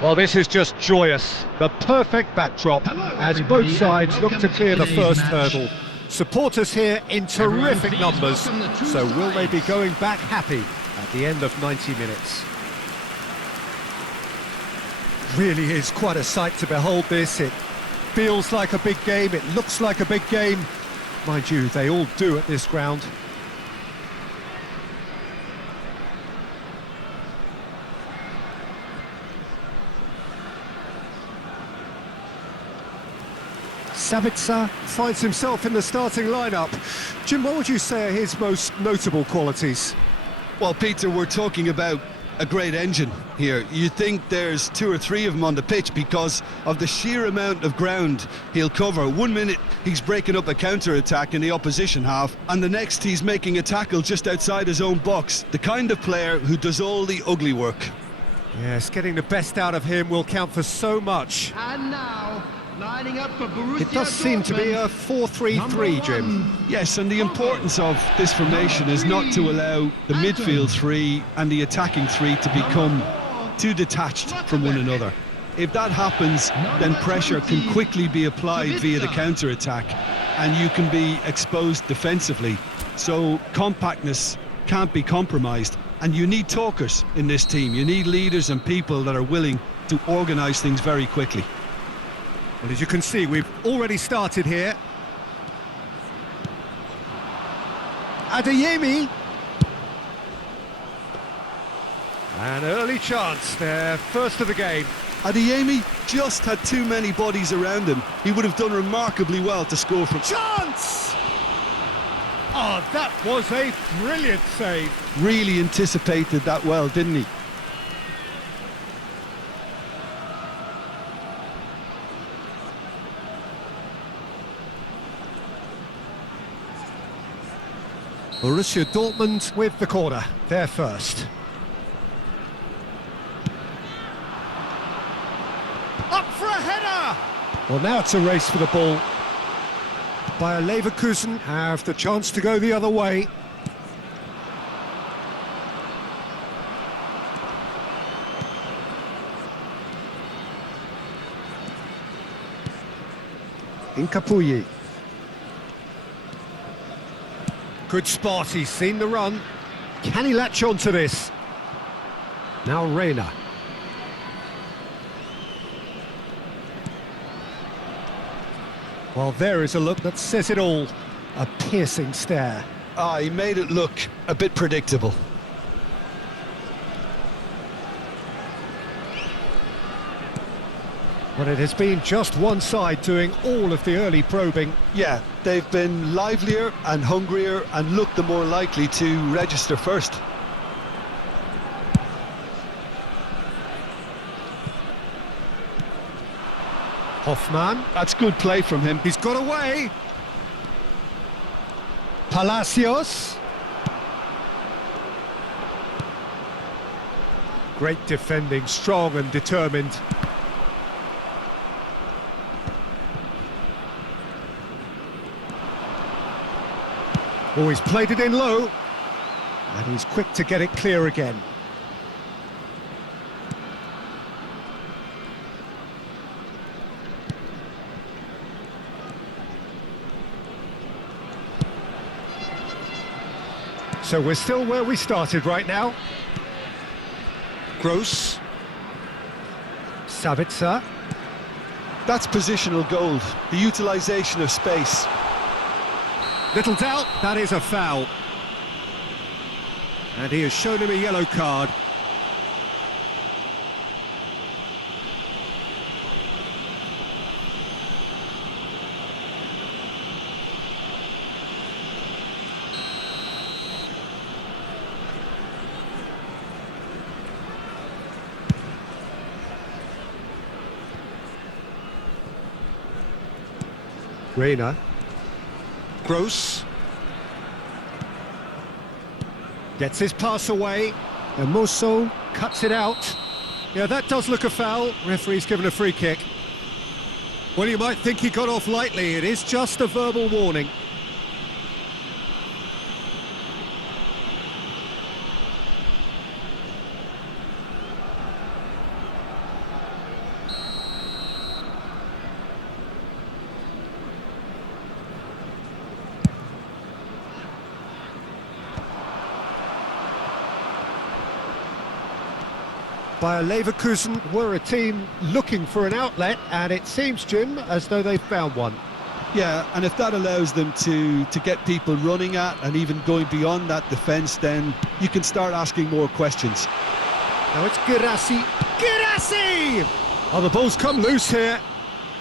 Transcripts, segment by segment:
Well, this is just joyous. The perfect backdrop as both sides look to clear the first hurdle. Supporters here in terrific numbers. So will they be going back happy at the end of 90 minutes? Really is quite a sight to behold this. It feels like a big game, it looks like a big game. Mind you, they all do at this ground. Sabitzer finds himself in the starting lineup. Jim, what would you say are his most notable qualities? Well, Peter, we're talking about a great engine here. You think there's two or three of them on the pitch because of the sheer amount of ground he'll cover. 1 minute he's breaking up a counter-attack in the opposition half, and the next he's making a tackle just outside his own box. The kind of player who does all the ugly work. Yes, getting the best out of him will count for so much. And now, lining up for Borussia It does seem to be a 4-3-3, Jim. Yes, and the importance of this formation is not to allow the midfield three and the attacking three to become too detached from one another. If that happens, then pressure can quickly be applied via the counter-attack, and you can be exposed defensively. So compactness can't be compromised, and you need talkers in this team. You need leaders and people that are willing to organise things very quickly. Well, as you can see, we've already started here. Adeyemi. An early chance, their first of the game. Adeyemi just had too many bodies around him. He would have done remarkably well to score from... Chance! Oh, that was a brilliant save. Really anticipated that well, didn't he? Borussia Dortmund with the corner, they're first. Up for a header! Well, now it's a race for the ball. Bayern Leverkusen have the chance to go the other way. Incapuyi. Good spot, he's seen the run. Can he latch on to this? Now Reina. Well, there is a look that says it all. A piercing stare. He made it look a bit predictable. Well, it has been just one side doing all of the early probing. Yeah, they've been livelier and hungrier and looked the more likely to register first. Hoffman. That's good play from him. He's got away. Palacios. Great defending, strong and determined. Oh, he's played it in low. And he's quick to get it clear again. So we're still where we started right now. Gross. Sabitzer. That's positional gold, the utilisation of space. Little doubt, that is a foul. And he has shown him a yellow card. Reina. Gross. Gets his pass away. And Musso cuts it out. Yeah, that does look a foul. Referee's given a free kick. Well, you might think he got off lightly. It is just a verbal warning. Bayer Leverkusen were a team looking for an outlet, and it seems, Jim, as though they've found one. Yeah, and if that allows them to get people running at and even going beyond that defence, then you can start asking more questions. Now it's Girassi. Girassi! Oh, the ball's come loose here.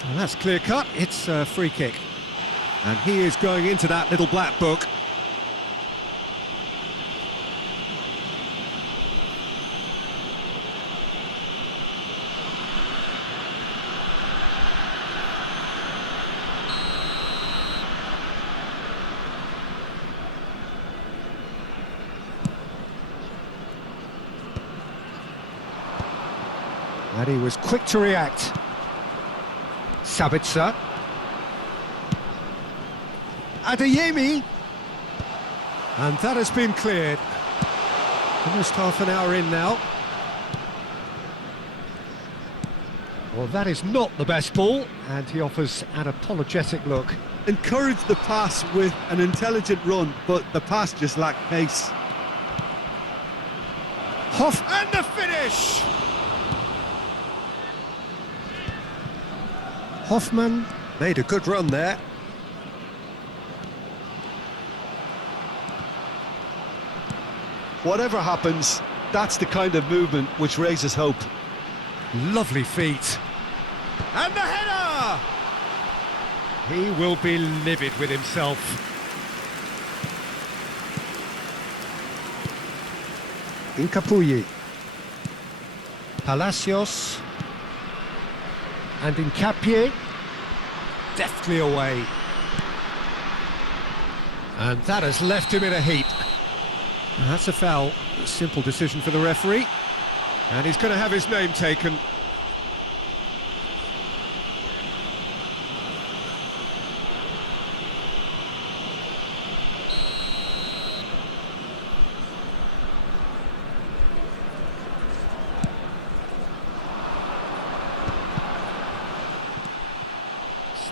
And that's clear cut. It's a free kick. And he is going into that little black book. And he was quick to react. Sabitzer. Adeyemi. And that has been cleared. Almost half an hour in now. Well, that is not the best ball, and he offers an apologetic look. Encourage the pass with an intelligent run, but the pass just lacked pace. Hoff, and the finish! Hoffman made a good run there. Whatever happens, that's the kind of movement which raises hope. Lovely feet. And the header! He will be livid with himself. Incapuyi. Palacios. And Incapie, deftly away. And that has left him in a heap. And that's a foul. A simple decision for the referee. And he's going to have his name taken.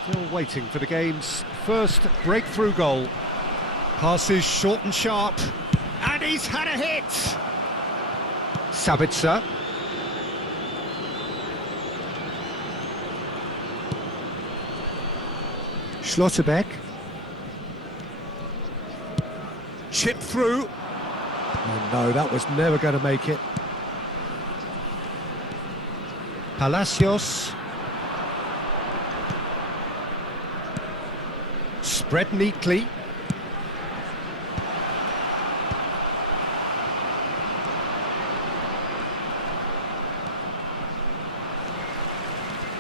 Still waiting for the game's first breakthrough goal. Passes short and sharp, and he's had a hit! Sabitzer. Schlotterbeck. Chip through. Oh no, that was never going to make it. Palacios. Spread neatly.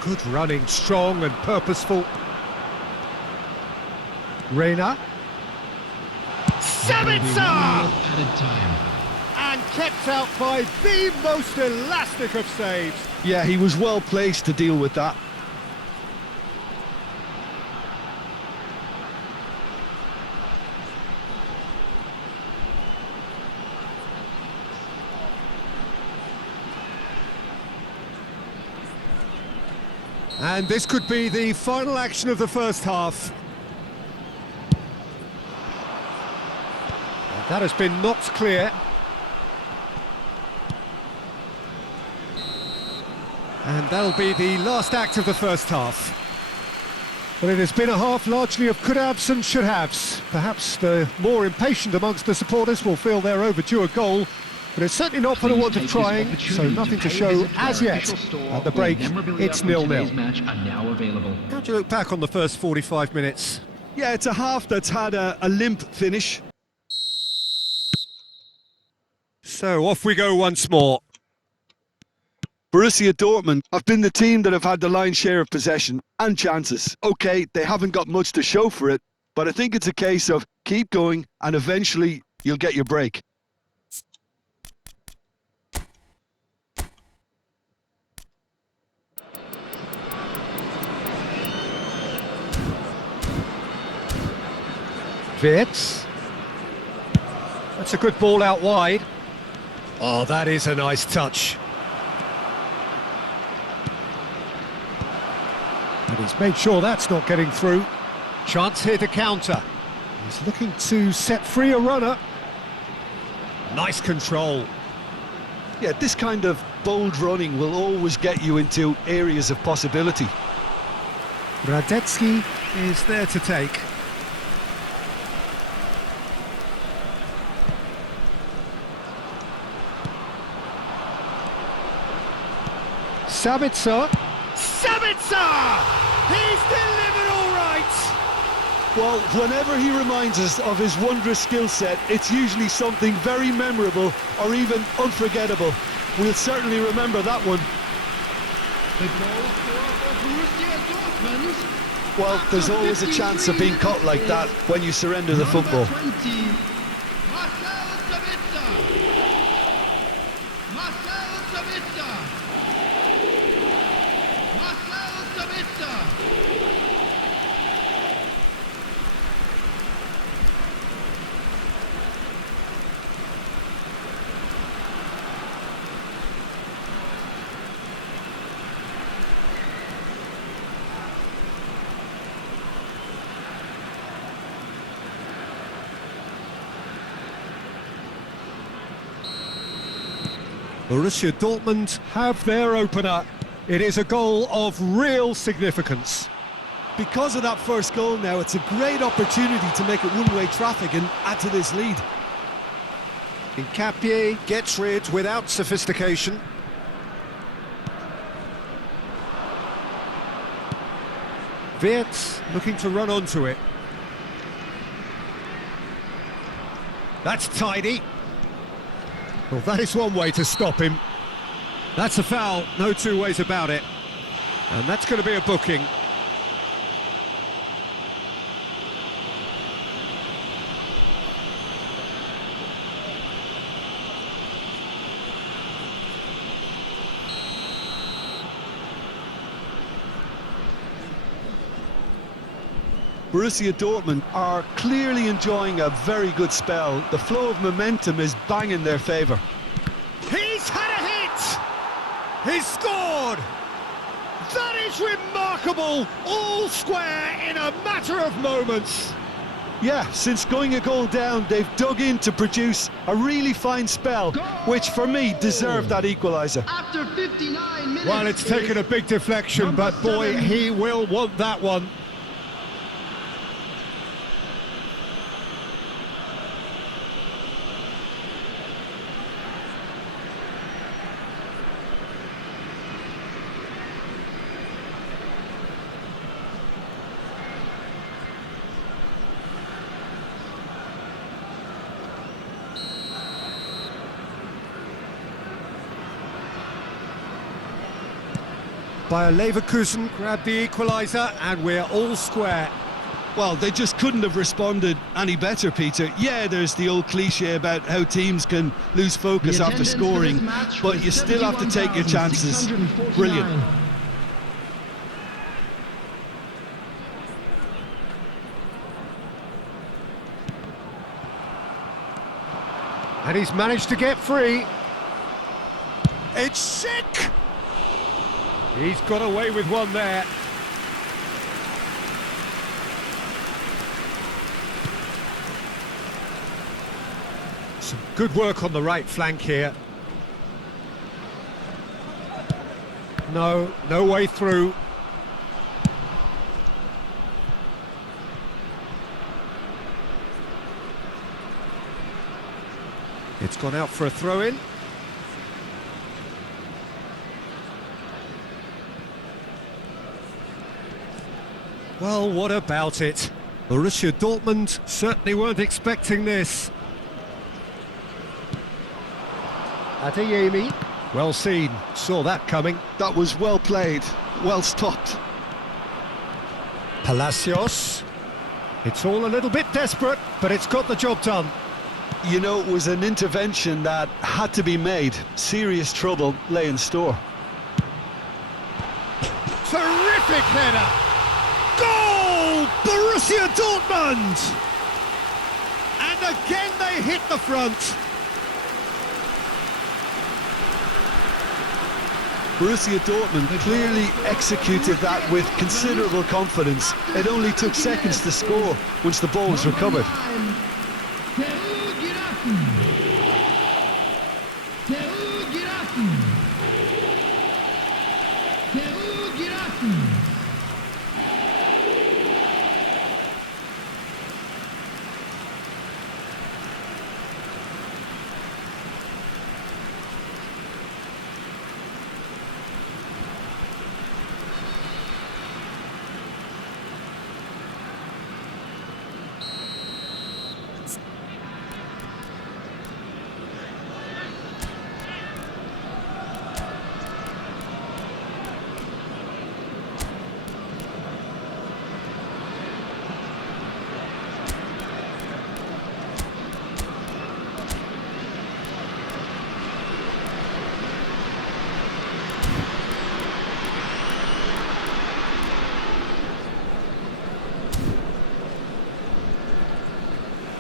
Good running, strong and purposeful. Reina. Sabitzer! And kept out by the most elastic of saves. Yeah, he was well placed to deal with that. And this could be the final action of the first half. And that has been knocked clear. And that'll be the last act of the first half. Well, it has been a half largely of could-haves and should-haves. Perhaps the more impatient amongst the supporters will feel they're overdue a goal, but it's certainly not for the want of trying, so nothing to show as yet. At the break, it's 0-0. How do you look back on the first 45 minutes? Yeah, it's a half that's had a limp finish. So off we go once more. Borussia Dortmund have been the team that have had the lion's share of possession and chances. OK, they haven't got much to show for it, but I think it's a case of keep going and eventually you'll get your break. Wirtz. That's a good ball out wide. Oh, that is a nice touch. And he's made sure that's not getting through. Chance here to counter. He's looking to set free a runner. Nice control. Yeah, this kind of bold running will always get you into areas of possibility. Radetzky is there to take. Sabitzer! He's delivered all right! Well, whenever he reminds us of his wondrous skill set, it's usually something very memorable or even unforgettable. We'll certainly remember that one. The goal for Borussia Dortmund. Well, there's always a chance of being caught like that when you surrender the football. Number 20, Marcel Sabitzer. Marcel Sabitzer. Marcel Sabitzer. Borussia Dortmund have their opener. It is a goal of real significance. Because of that first goal now, it's a great opportunity to make it one-way traffic and add to this lead. Nkapie gets rid without sophistication. Wirtz looking to run onto it. That's tidy. Well, that is one way to stop him. That's a foul, no two ways about it. And that's going to be a booking. Borussia Dortmund are clearly enjoying a very good spell. The flow of momentum is bang in their favour. He's had a hit! He's scored! That is remarkable! All square in a matter of moments. Yeah, since going a goal down, they've dug in to produce a really fine spell, which for me deserved that equaliser. After 59 minutes. Well, it's taken a big deflection, but boy, 7. he will want that one. Bayern Leverkusen grabbed the equaliser and we're all square. Well, they just couldn't have responded any better, Peter. Yeah, there's the old cliche about how teams can lose focus after scoring, but you still have to take your chances. Brilliant. And he's managed to get free. It's sick! He's got away with one there. Some good work on the right flank here. No way through. It's gone out for a throw-in. Well, what about it? Borussia Dortmund certainly weren't expecting this. Adeyemi. Well seen, saw that coming. That was well played, well stopped. Palacios. It's all a little bit desperate, but it's got the job done. You know, it was an intervention that had to be made. Serious trouble lay in store. Terrific header! Goal! Borussia Dortmund! And again they hit the front. Borussia Dortmund clearly executed that with considerable confidence. It only took seconds to score once the ball was recovered.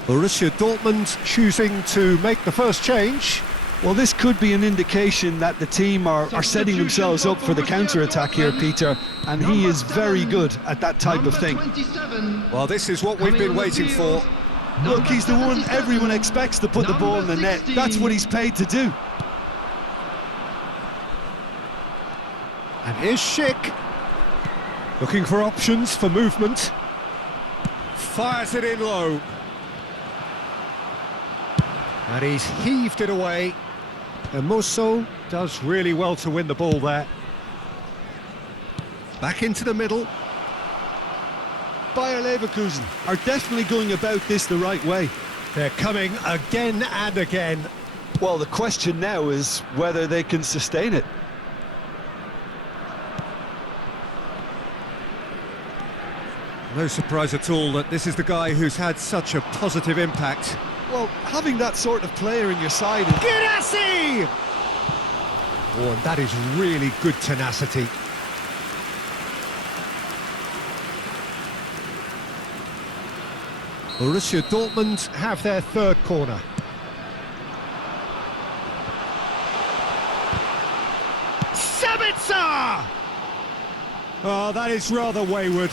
Borussia Dortmund choosing to make the first change. Well, this could be an indication that the team are setting themselves up for the counter-attack here, Peter, and he is very good at that type of thing. 27. Well, this is what we've been waiting for. Look, he's the one everyone expects to put the ball in the net. That's what he's paid to do. And here's Schick. Looking for options for movement. Fires it in low. And he's heaved it away. And Musso does really well to win the ball there. Back into the middle. Bayer Leverkusen are definitely going about this the right way. They're coming again and again. Well, the question now is whether they can sustain it. No surprise at all that this is the guy who's had such a positive impact. Well, having that sort of player in your side... Girassi! Oh, and that is really good tenacity. Borussia Dortmund have their third corner. Sabitzer! Oh, that is rather wayward.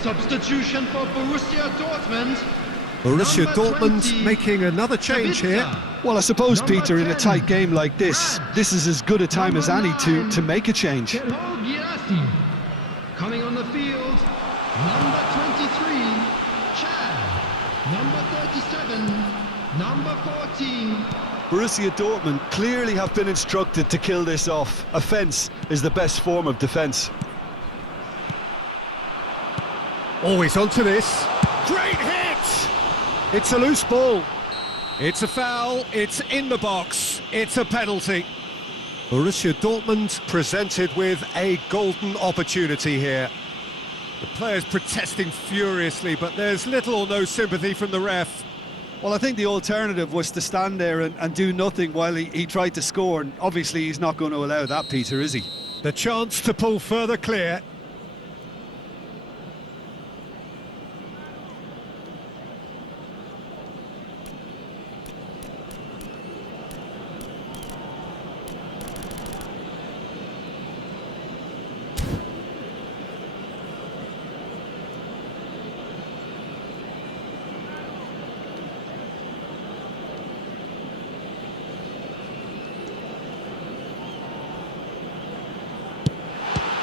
Substitution for Borussia Dortmund. Borussia Number Dortmund 20, making another change here. Well, I suppose, Number Peter, in a 10, tight game like this is as good a time as any to make a change. Girassi. Coming on the field, number 23, Chad. Number 37, number 14. Borussia Dortmund clearly have been instructed to kill this off. Offence is the best form of defence. Always onto this. Great hit! It's a loose ball. It's a foul, it's in the box, it's a penalty. Borussia Dortmund presented with a golden opportunity here. The players protesting furiously, but there's little or no sympathy from the ref. Well, I think the alternative was to stand there and do nothing while he tried to score, and obviously he's not going to allow that, Peter, is he? The chance to pull further clear.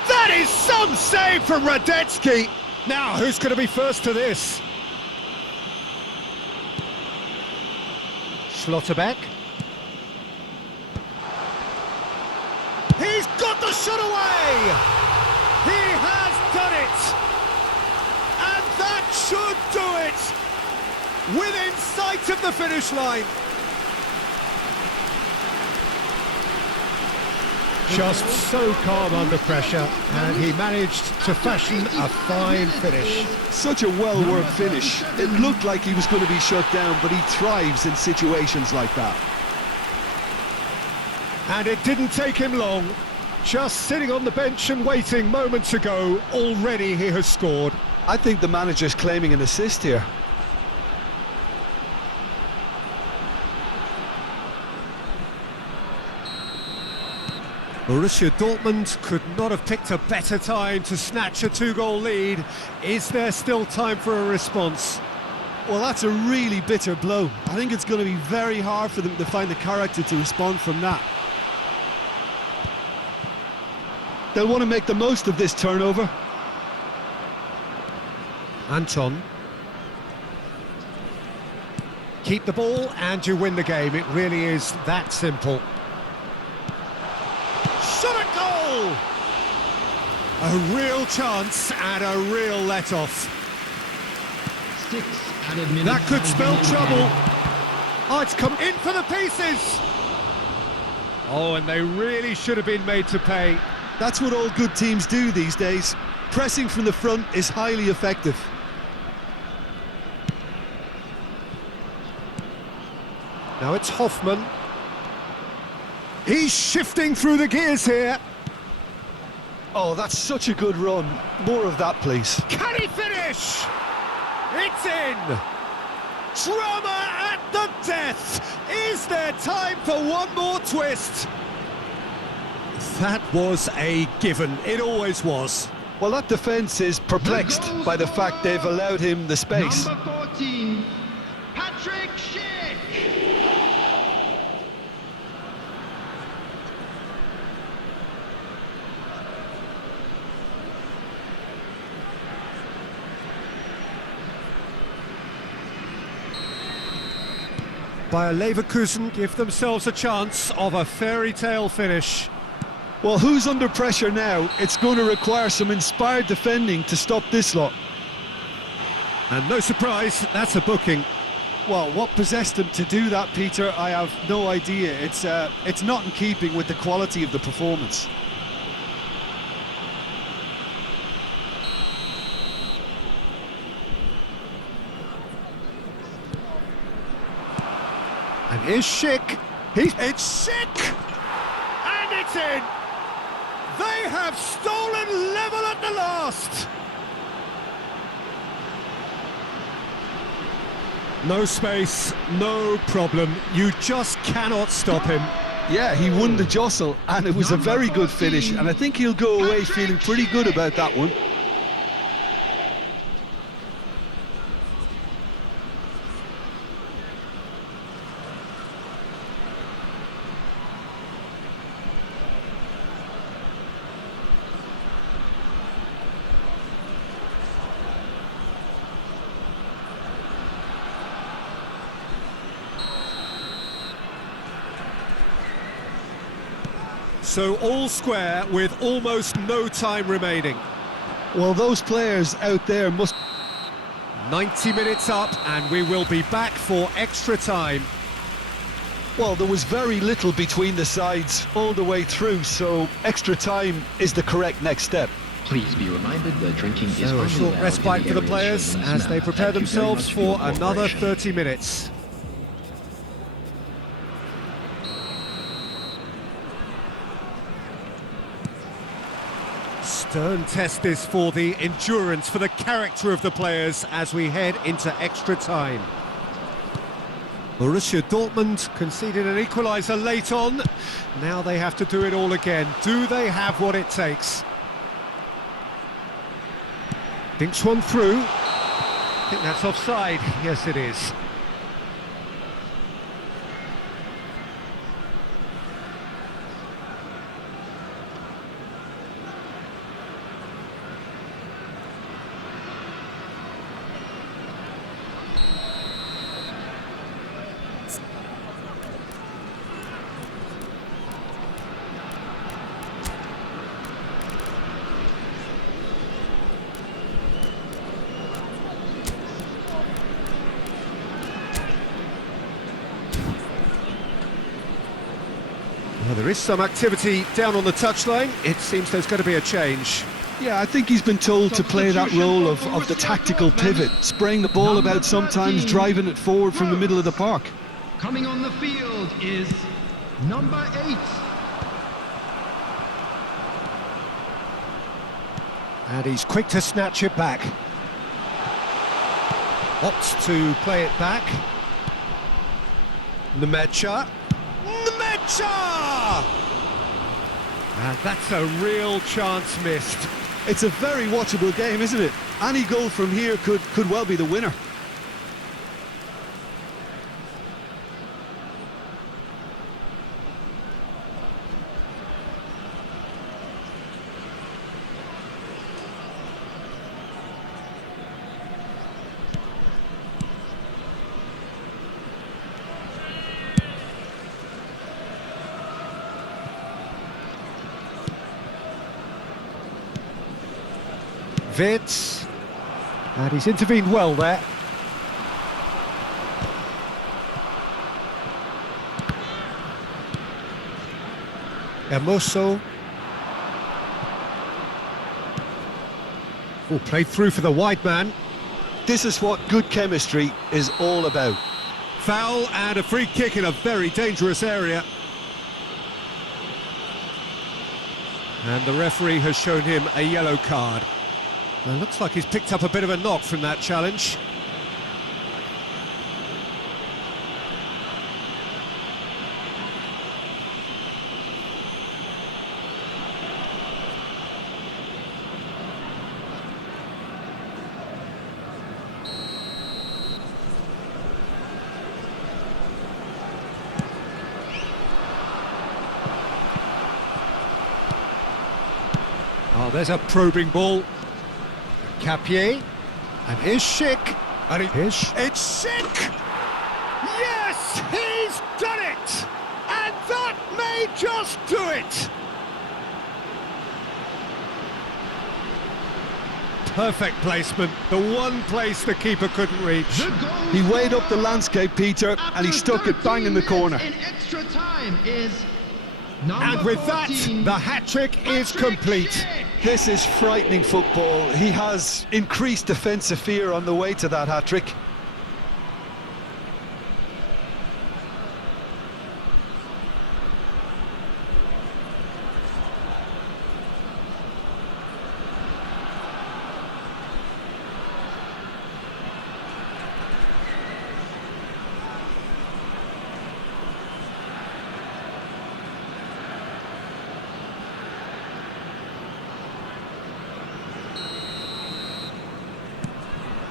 That is some save from Radetzky. Now, who's going to be first to this? Schlotterbeck. He's got the shot away! He has done it! And that should do it! Within sight of the finish line. Just so calm under pressure, and he managed to fashion a fine finish. Such a well-worked finish. It looked like he was going to be shut down, but he thrives in situations like that. And it didn't take him long. Just sitting on the bench and waiting moments ago, already he has scored. I think the manager's claiming an assist here. Borussia Dortmund could not have picked a better time to snatch a two-goal lead. Is there still time for a response? Well, that's a really bitter blow. I think it's going to be very hard for them to find the character to respond from that. They'll want to make the most of this turnover. Anton. Keep the ball and you win the game. It really is that simple. Shot at goal! A real chance and a real let-off. 6 added minutes. That could has spell been trouble. allocated. Oh, it's come in for the pieces. Oh, and they really should have been made to pay. That's what all good teams do these days. Pressing from the front is highly effective. Now it's Hoffman. He's shifting through the gears here. Oh, that's such a good run. More of that, please. Can he finish? It's in. Drama at the death. Is there time for one more twist? That was a given. It always was. Well, that defence is perplexed by the fact they've allowed him the space. Number 14, Patrick Schick. Bayern Leverkusen give themselves a chance of a fairy tale finish. Well, who's under pressure now? It's going to require some inspired defending to stop this lot. And no surprise, that's a booking. Well, what possessed them to do that, Peter, I have no idea. It's not in keeping with the quality of the performance. And here's Schick. It's Schick! And it's in! They have stolen level at the last! No space, no problem. You just cannot stop him. Yeah, he won the jostle, and it was a very good finish, and I think he'll go away feeling pretty good about that one. So all square with almost no time remaining. Well, those players out there must... 90 minutes up and we will be back for extra time. Well, there was very little between the sides all the way through, so extra time is the correct next step. Please be reminded that drinking is So a only short allowed respite in for the areas players shown in as this they map. prepare Thank you very themselves much for your another cooperation. 30 minutes. Stern test this for the endurance, for the character of the players as we head into extra time. Borussia Dortmund conceded an equaliser late on. Now they have to do it all again. Do they have what it takes? Dinks one through. I think that's offside. Yes, it is. Well, there is some activity down on the touchline. It seems there's going to be a change. Yeah, I think he's been told to play that role of the tactical pivot, spraying the ball about sometimes, driving it forward from the middle of the park. Coming on the field is number 8. And he's quick to snatch it back. Opts to play it back. Nemecha. And that's a real chance missed. It's a very watchable game, isn't it? Any goal from here could well be the winner. Witz. And he's intervened well there. Hermoso. Oh, played through for the wide man. This is what good chemistry is all about. Foul and a free kick in a very dangerous area. And the referee has shown him a yellow card. Well, looks like he's picked up a bit of a knock from that challenge. Oh, there's a probing ball. Capier. And here's Schick. And it's Schick! Yes, he's done it! And that may just do it! Perfect placement, the one place the keeper couldn't reach. He weighed up the landscape, Peter, and he stuck it bang in the corner. In extra time is And with that, the hat-trick is complete. This is frightening football. He has increased defensive fear on the way to that hat-trick.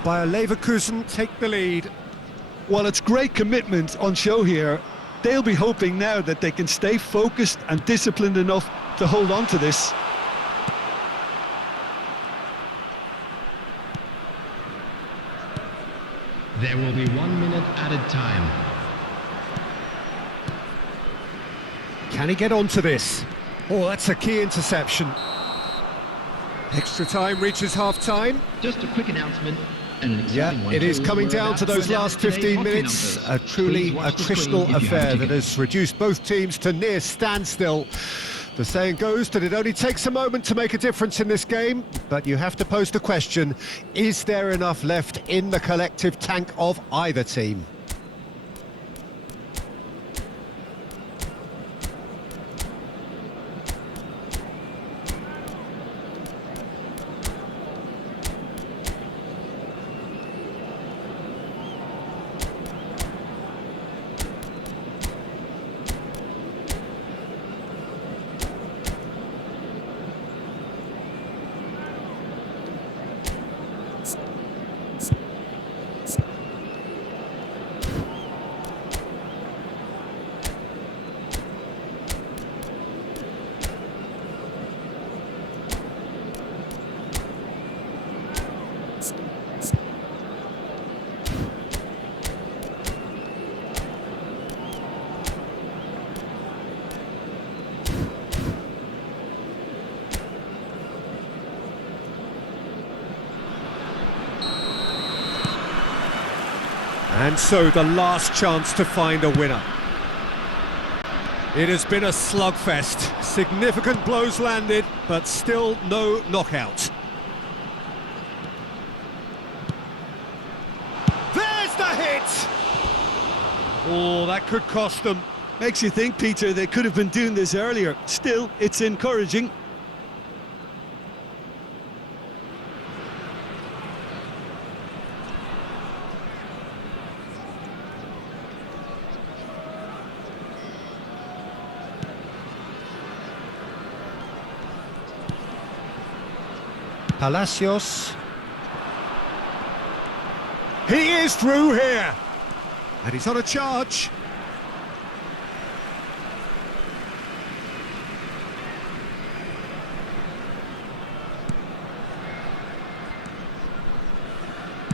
Bayern Leverkusen take the lead. While it's great commitment on show here, they'll be hoping now that they can stay focused and disciplined enough to hold on to this. There will be 1 minute added time. Can he get onto this? Oh, that's a key interception. Extra time reaches half-time. Just a quick announcement. And an Yeah, exciting one it is too. coming We're down about to those announce last today's 15 hockey minutes. numbers. A truly Please watch the attritional screen if you have affair that tickets. has reduced both teams to near standstill. The saying goes that it only takes a moment to make a difference in this game, but you have to pose the question, is there enough left in the collective tank of either team? And so the last chance to find a winner. It has been a slugfest. Significant blows landed, but still no knockout. There's the hit! Oh, that could cost them. Makes you think, Peter, they could have been doing this earlier. Still, it's encouraging. Palacios. He is through here. And he's on a charge.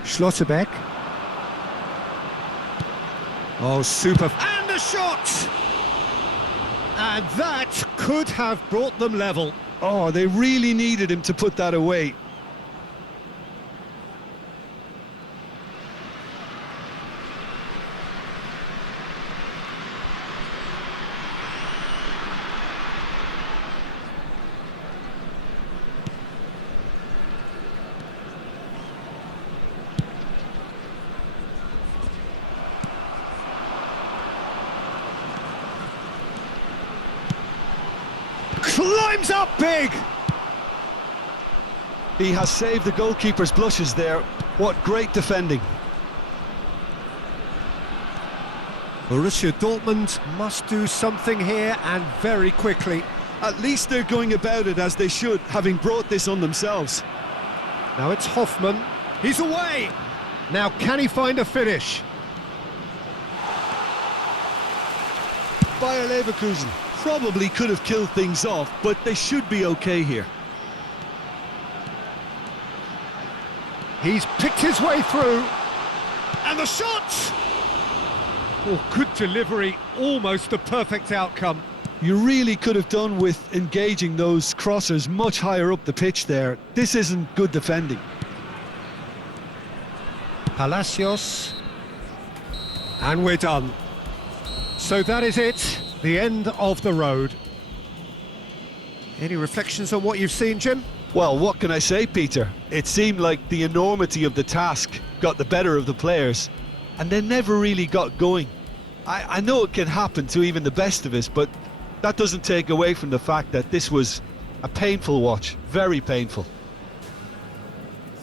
Schlotterbeck. Oh, super. And the shot! And that could have brought them level. Oh, they really needed him to put that away. Time's up big! He has saved the goalkeeper's blushes there. What great defending. Borussia Dortmund must do something here, and very quickly. At least they're going about it as they should, having brought this on themselves. Now it's Hoffman. He's away! Now can he find a finish? Bayer Leverkusen probably could have killed things off, but they should be okay here. He's picked his way through. And the shot! Oh, good delivery. Almost the perfect outcome. You really could have done with engaging those crossers much higher up the pitch there. This isn't good defending. Palacios. And we're done. So that is it. The end of the road. Any reflections on what you've seen, Jim? Well, what can I say, Peter? It seemed like the enormity of the task got the better of the players, and they never really got going. I know it can happen to even the best of us, but that doesn't take away from the fact that this was a painful watch, very painful.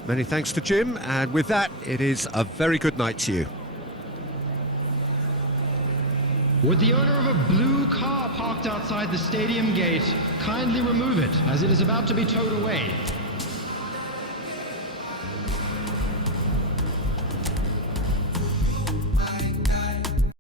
Many thanks to Jim, and with that, it is a very good night to you. Would the owner of a blue car parked outside the stadium gate kindly remove it, as it is about to be towed away?